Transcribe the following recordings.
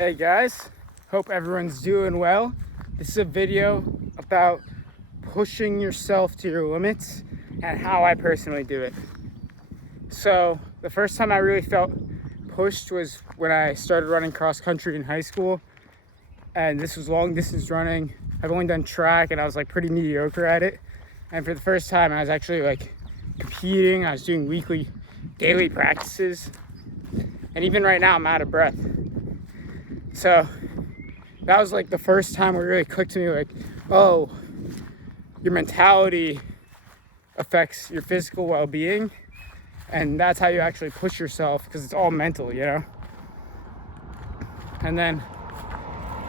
Hey guys, hope everyone's doing well. This is a video about pushing yourself to your limits and how I personally do it. So the first time I really felt pushed was when I started running cross country in high school, and this was long distance running. I've only done track and I was like pretty mediocre at it, and for the first time I was actually like competing. I was doing weekly, daily practices, and even right now I'm out of breath. So that was like the first time it really clicked to me, like, oh, your mentality affects your physical well-being, and that's how you actually push yourself, because it's all mental, you know. And then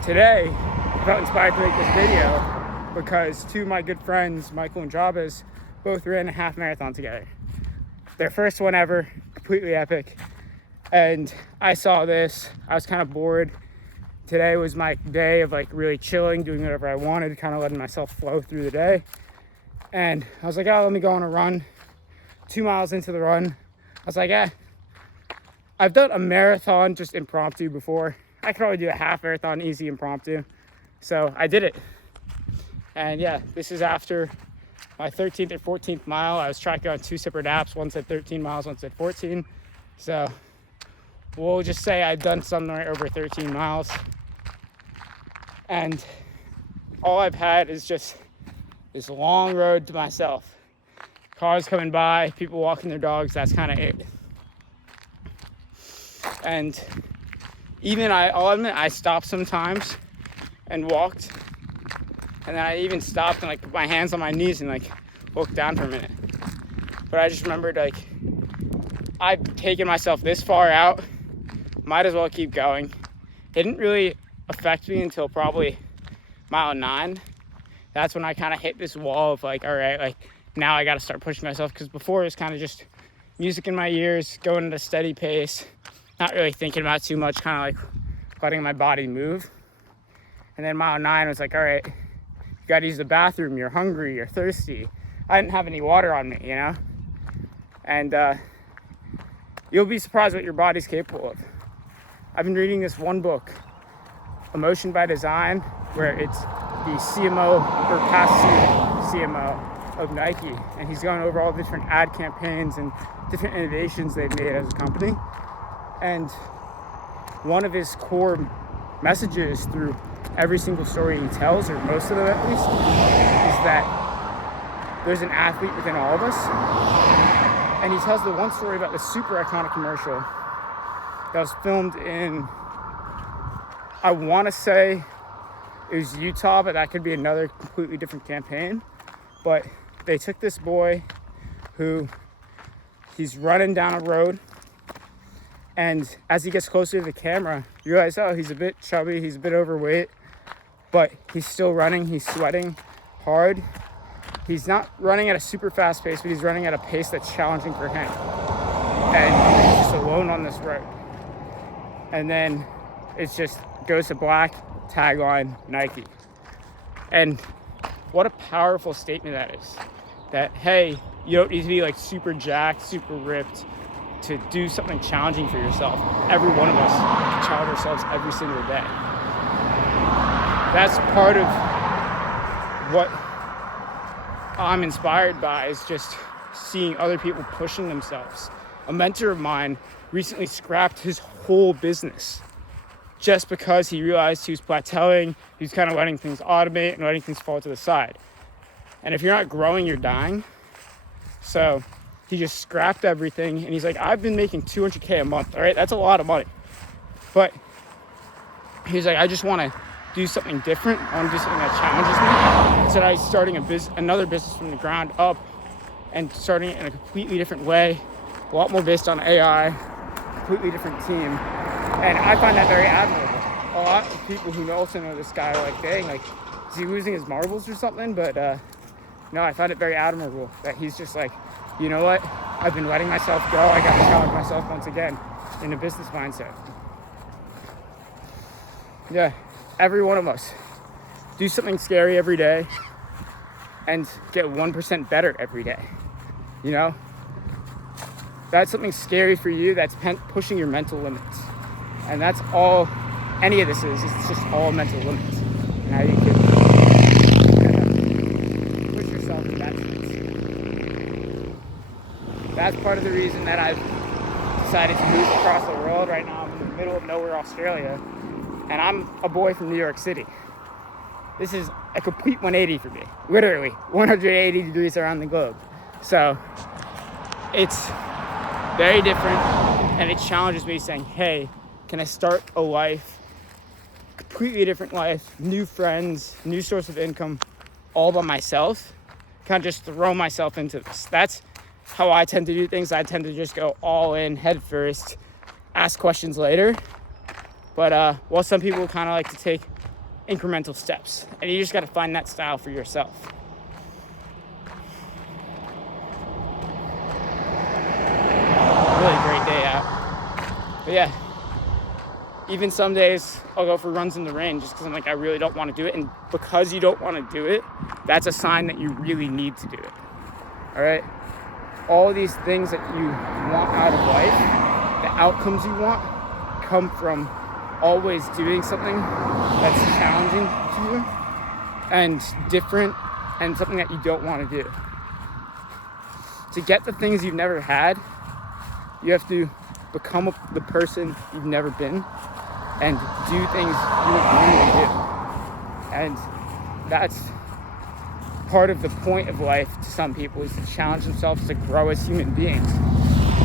today I felt inspired to make this video because two of my good friends, Michael and Jabez, both ran a half marathon together. Their first one ever, completely epic. And I saw this, I was kind of bored. Today was my day of like really chilling, doing whatever I wanted, kind of letting myself flow through the day. And I was like, oh, let me go on a run. 2 miles into the run, I was like, I've done a marathon just impromptu before. I could probably do a half marathon easy impromptu. So I did it. And yeah, this is after my 13th or 14th mile. I was tracking on two separate apps. One said 13 miles, one said 14. So we'll just say I've done somewhere over 13 miles. And all I've had is just this long road to myself. Cars coming by, people walking their dogs, that's kind of it. And even I'll admit, I stopped sometimes and walked. And then I even stopped and like put my hands on my knees and like looked down for a minute. But I just remembered, like, I've taken myself this far out, might as well keep going. It didn't really affect me until probably mile 9. That's when I kind of hit this wall of like, all right, like now I got to start pushing myself, because before it was kind of just music in my ears, going at a steady pace, not really thinking about too much, kind of like letting my body move. And then mile 9 was like, all right, you got to use the bathroom, you're hungry, you're thirsty. I didn't have any water on me, you know? And you'll be surprised what your body's capable of. I've been reading this one book, Emotion by Design, where it's the CMO or past CMO of Nike, and he's gone over all the different ad campaigns and different innovations they've made as a company. And one of his core messages through every single story he tells, or most of them at least, is that there's an athlete within all of us. And he tells the one story about the super iconic commercial that was filmed in, I want to say it was Utah, but that could be another completely different campaign. But they took this boy who, he's running down a road, and as he gets closer to the camera, you realize, oh, he's a bit chubby, he's a bit overweight, but he's still running, he's sweating hard. He's not running at a super fast pace, but he's running at a pace that's challenging for him. And he's just alone on this road. And then it's just goes to black, tagline, Nike. And what a powerful statement that is. That, hey, you don't need to be like super jacked, super ripped to do something challenging for yourself. Every one of us challenge ourselves every single day. That's part of what I'm inspired by, is just seeing other people pushing themselves. A mentor of mine recently scrapped his whole business just because he realized he was plateauing, he was kind of letting things automate and letting things fall to the side. And if you're not growing, you're dying. So he just scrapped everything, and he's like, I've been making $200K a month, all right? That's a lot of money. But he's like, I just want to do something different. I want to do something that challenges me. So I starting another business from the ground up, and starting it in a completely different way, a lot more based on AI, completely different team. And I find that very admirable. A lot of people who also know this guy are like, dang, like, is he losing his marbles or something? But no, I find it very admirable that he's just like, you know what? I've been letting myself go. I got to challenge myself once again in a business mindset. Yeah, every one of us. Do something scary every day and get 1% better every day. You know? That's something scary for you, that's pushing your mental limits. And that's all any of this is. It's just all mental limits. And how you can push yourself in that sense. That's part of the reason that I've decided to move across the world. Right now I'm in the middle of nowhere, Australia, and I'm a boy from New York City. This is a complete 180 for me, literally 180 degrees around the globe. So it's very different, and it challenges me, saying, hey, can I start a life, completely different life, new friends, new source of income, all by myself? Kind of just throw myself into this. That's how I tend to do things. I tend to just go all in, head first, ask questions later. But well, some people kind of like to take incremental steps, and you just got to find that style for yourself. Really great day out. But yeah, even some days I'll go for runs in the rain just because I'm like, I really don't want to do it. And because you don't want to do it, that's a sign that you really need to do it. All right? All these things that you want out of life, the outcomes you want, come from always doing something that's challenging to you and different and something that you don't want to do. To get the things you've never had, you have to become the person you've never been and do things you would normally do. And that's part of the point of life to some people, is to challenge themselves to grow as human beings.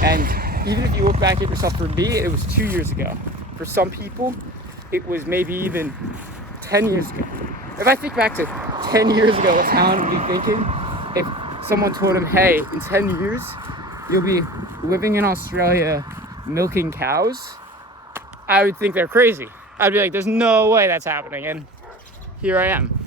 And even if you look back at yourself, for me, it was 2 years ago. For some people, it was maybe even 10 years ago. If I think back to 10 years ago, what Talon would be thinking if someone told him, hey, in 10 years, you'll be living in Australia milking cows, I would think they're crazy. I'd be like, there's no way that's happening. And here I am.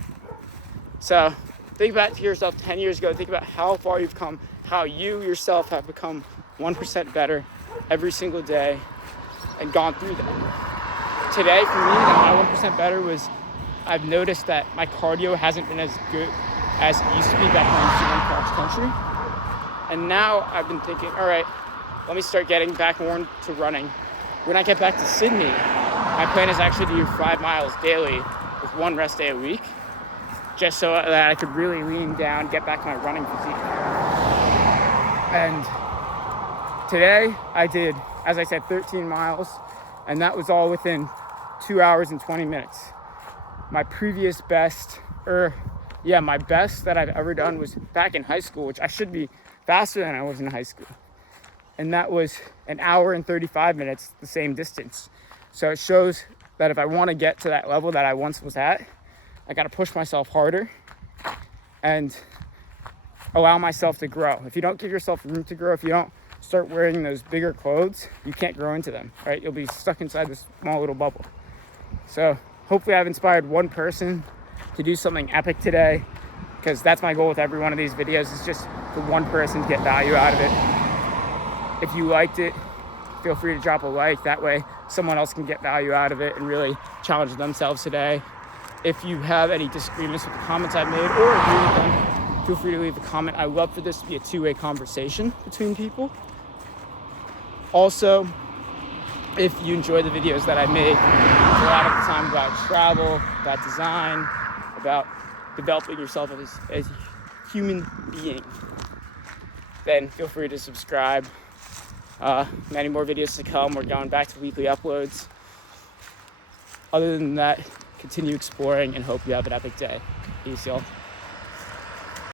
So think back to yourself 10 years ago. Think about how far you've come, how you yourself have become 1% better every single day and gone through that. Today, for me, my 1% better was, I've noticed that my cardio hasn't been as good as it used to be back when I used to run cross country. And now I've been thinking, all right, let me start getting back more into running. When I get back to Sydney, my plan is actually to do 5 miles daily with 1 rest day a week, just so that I could really lean down, get back to my running physique. And today I did, as I said, 13 miles, and that was all within 2 hours and 20 minutes. My previous best, my best that I've ever done was back in high school, which I should be faster than I was in high school. And that was 1 hour and 35 minutes, the same distance. So it shows that if I want to get to that level that I once was at, I got to push myself harder and allow myself to grow. If you don't give yourself room to grow, if you don't start wearing those bigger clothes, you can't grow into them, right? You'll be stuck inside this small little bubble. So hopefully I've inspired one person to do something epic today, because that's my goal with every one of these videos, is just for one person to get value out of it. If you liked it, feel free to drop a like. That way someone else can get value out of it and really challenge themselves today. If you have any disagreements with the comments I've made or agree with them, feel free to leave a comment. I love for this to be a two-way conversation between people. Also, if you enjoy the videos that I make, a lot of the time about travel, about design, about developing yourself as a human being, then feel free to subscribe. Many more videos to come. We're going back to weekly uploads. Other than that, continue exploring and hope you have an epic day. Peace, y'all.